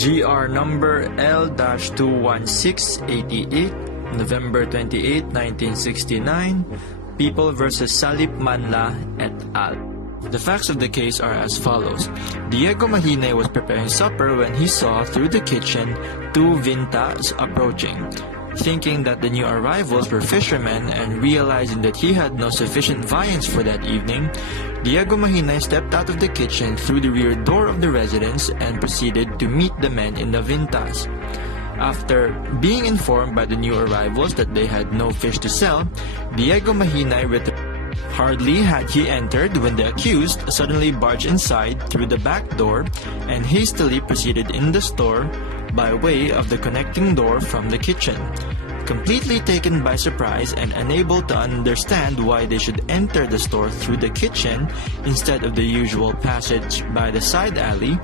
GR number L-21688, November 28, 1969, People vs. Salip Manla et al. The facts of the case are as follows. Diego Mahinay was preparing supper when he saw through the kitchen two vintas approaching. Thinking that the new arrivals were fishermen and realizing that he had no sufficient viands for that evening, Diego Mahinay stepped out of the kitchen through the rear door of the residence and proceeded to meet the men in the vintas. After being informed by the new arrivals that they had no fish to sell, Diego Mahinay returned. Hardly had he entered when the accused suddenly barged inside through the back door and hastily proceeded in the store by way of the connecting door from the kitchen. Completely taken by surprise and unable to understand why they should enter the store through the kitchen instead of the usual passage by the side alley,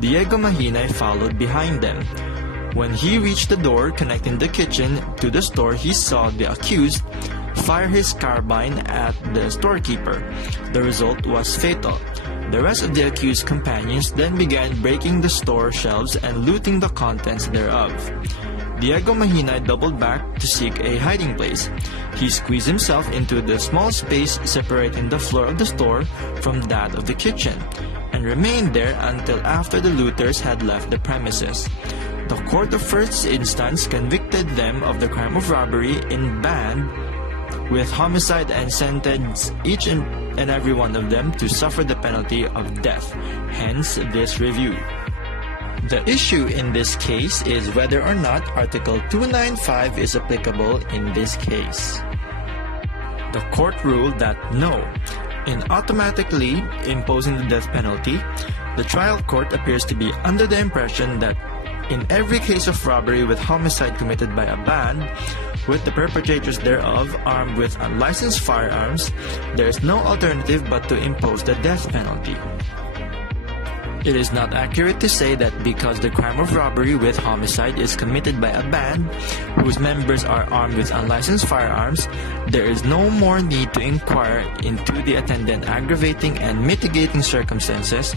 Diego Mahinay followed behind them. When he reached the door connecting the kitchen to the store, he saw the accused fire his carbine at the storekeeper. The result was fatal. The rest of the accused companions then began breaking the store shelves and looting the contents thereof. Diego Mahinay doubled back to seek a hiding place. He squeezed himself into the small space separating the floor of the store from that of the kitchen, and remained there until after the looters had left the premises. The court of first instance convicted them of the crime of robbery in band with homicide and sentenced each and every one of them to suffer the penalty of death, hence this review. The issue in this case is whether or not Article 295 is applicable in this case. The court ruled that no. In automatically imposing the death penalty, the trial court appears to be under the impression that in every case of robbery with homicide committed by a band, with the perpetrators thereof armed with unlicensed firearms, there is no alternative but to impose the death penalty. It is not accurate to say that because the crime of robbery with homicide is committed by a band whose members are armed with unlicensed firearms, there is no more need to inquire into the attendant aggravating and mitigating circumstances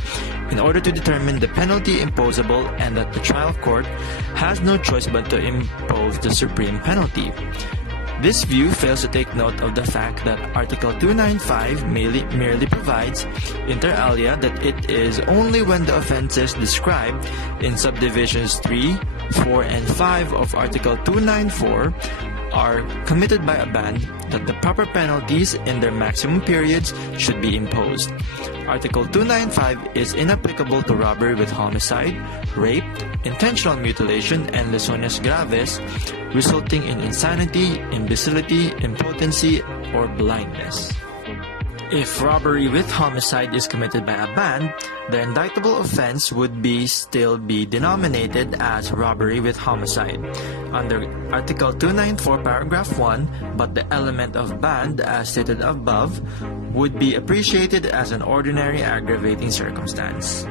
in order to determine the penalty imposable, and that the trial court has no choice but to impose the supreme penalty. This view fails to take note of the fact that Article 295 merely provides, inter alia, that it is only when the offenses described in subdivisions 3, 4, and 5 of Article 294 are committed by a band that the proper penalties in their maximum periods should be imposed. Article 295 is inapplicable to robbery with homicide, rape, intentional mutilation, and lesiones graves, resulting in insanity, imbecility, impotency, or blindness. If robbery with homicide is committed by a band, the indictable offense would still be denominated as robbery with homicide under Article 294 paragraph 1, but the element of band, as stated above, would be appreciated as an ordinary aggravating circumstance.